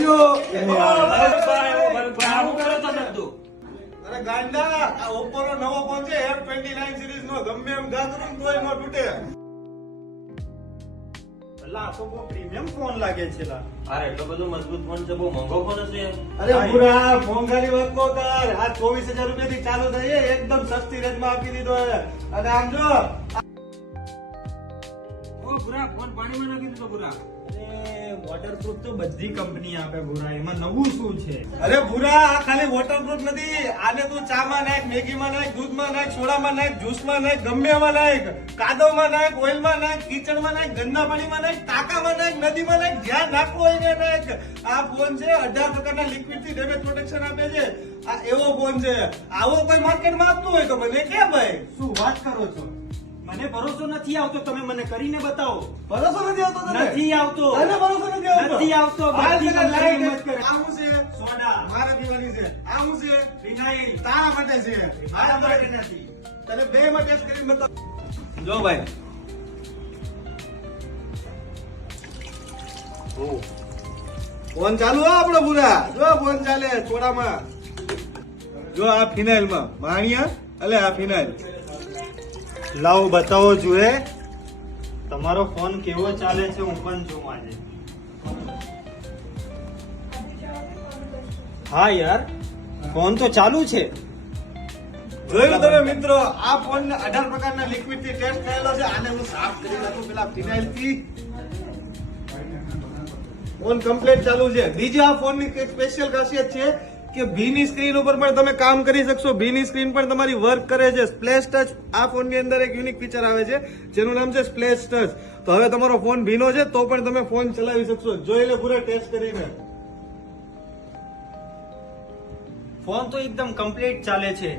ગયો. અરે ગાંડા, આ ઓપ્પો નો નવો ફોન છે F29 સિરીઝ નો, ગમે એમ ઘા કરું ને તોય નો તૂટે. અલા, આ તો બહુ પ્રીમિયમ ફોન લાગે છે લા. અરે એટલો બધો મજબૂત ફોન છે, બહુ મોંઘો ફોન હશે. અરે પૂરા મોંઘાની વાત નો કર. આ 24,000 રૂપિયા થી ચાલુ થઈ છે, એકદમ સસ્તી રેટમાં આપી દીધો છે. અને આમ જો ફોન પાણીમાં નાખી દીધો પૂરા. અરે વોટરપ્રૂફ તો બધી કંપની આપે પૂરા, એમાં નવું શું છે? અરે ભૂરા, આ ખાલી વોટરપ્રૂફ નથી. આને તું ચામાં નાખ, મેગીમાં નાખ, દૂધમાં નાખ, સોડામાં નાખ, જ્યુસમાં નાખ, ગમે એમાં નાખ, કાદવમાં નાખ, ઓઇલમાં નાખ, કિચનમાં નાખ, ગંદા પાણીમાં નાખ, ટાંકામાં નાખ, નદીમાં નાખ, જ્યાં નાખવું હોય ત્યાં નાખ. આ ફોન છે 18 પ્રકારના લિક્વિડ થી ડેમેજ પ્રોટેક્શન આપે છે. આ એવો ફોન છે. આવો કોઈ માર્કેટમાં આપતું હોય તો મને કે ભાઈ. શું વાત કરો છો? મને ભરોસો નથી આવતો, તમે મને કરીને બતાવો. ભરોસો નથી આવતો તને? નથી આવતો. તને ભરોસો નથી આવતો? નથી આવતો. હાલ બધી તને કંપની લાઈટ એમ જ કરે. આ શું છે? સોડા, મારે પીવાની છે. આ શું છે? ફિનાઇલ, તારા માટે છે. મારા માટે નથી. તને બે માં ટેસ્ટ કરીને બતાવ. જો ભાઈ, ફોન ચાલુ હો આપણો પૂરા. જો ફોન ચાલે ચોડામાં. જો આ ફિનાઇલ માં માણિયા, અલે આ ફિનાઇલ. લાવો બતાવો જોઈએ તમારો ફોન કેવો ચાલે છે, હું પણ જોઉં આજે. હા યાર, ફોન તો ચાલુ છે. જોયું તમે મિત્રો, આ ફોન ને 18 પ્રકારના લિક્વિડ થી ટેસ્ટ થયેલો છે. આને હું સાફ કરી નાખું પેલા ફિનાઇલ થી. ફોન કમ્પ્લીટ ચાલુ છે. બીજી આ ફોન ની સ્પેશિયલ ખાસિયત છે કે ભીની સ્ક્રીન ઉપર પણ તમે કામ કરી શકશો. ભીની સ્ક્રીન પણ તમારી વર્ક કરે છે. સ્પ્લેશ ટચ આ ફોન ની અંદર એક યુનિક ફીચર આવે છે જેનું નામ છે સ્પ્લેશ ટચ. તો હવે તમારો ફોન ભીનો છે તો પણ તમે ફોન ચલાવી શકશો. જોઈ લે પૂરા ટેસ્ટ કરીને. ફોન તો એકદમ કમ્પ્લીટ ચાલે છે.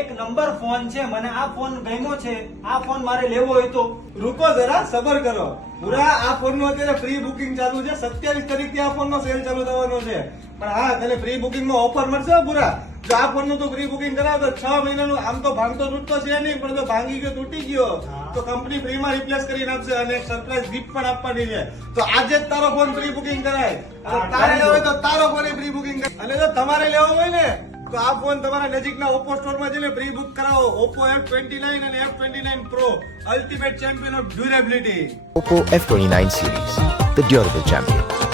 એક નંબર ફોન છે. મને આ ફોન ગમ્યો છે. આ ફોન મારે લેવો હોય તો રૂકો જરા, સબર કરો. પૂરા આ ફોન નું અત્યારે પ્રી બુકિંગ ચાલુ છે. 27 તારીખ થી આ ફોન નો સેલ ચાલુ થવાનો છે. પણ હા, તને પ્રી બુકિંગ નો ઓફર મળશે પૂરા. જો આ ફોન નું તું પ્રી બુકિંગ કરાવ તો 6 મહિનાનું, આમ તો ભાંગતો તૂટતો છે નહીં, પણ જો ભાંગી ગયો, તૂટી ગયો તો કંપની ફ્રી માં રિપ્લેસ કરીને આપશે અને એક સરપ્રાઈઝ ગિફ્ટ પણ આપવાની છે. તો આજે જ તારો ફોન પ્રી બુકિંગ કરાય. અને તારે લેવો હોય તો તારો ફોન પ્રી બુકિંગ કરાય. અને જો તમારે લેવો હોય ને તો આ ફોન તમારા નજીકના ઓપ્પો સ્ટોરમાં જઈને પ્રી બુક કરાવો. ઓપ્પો F29 અને F29 Pro, ultimate champion of durability. Oppo F29 series, the durable champion.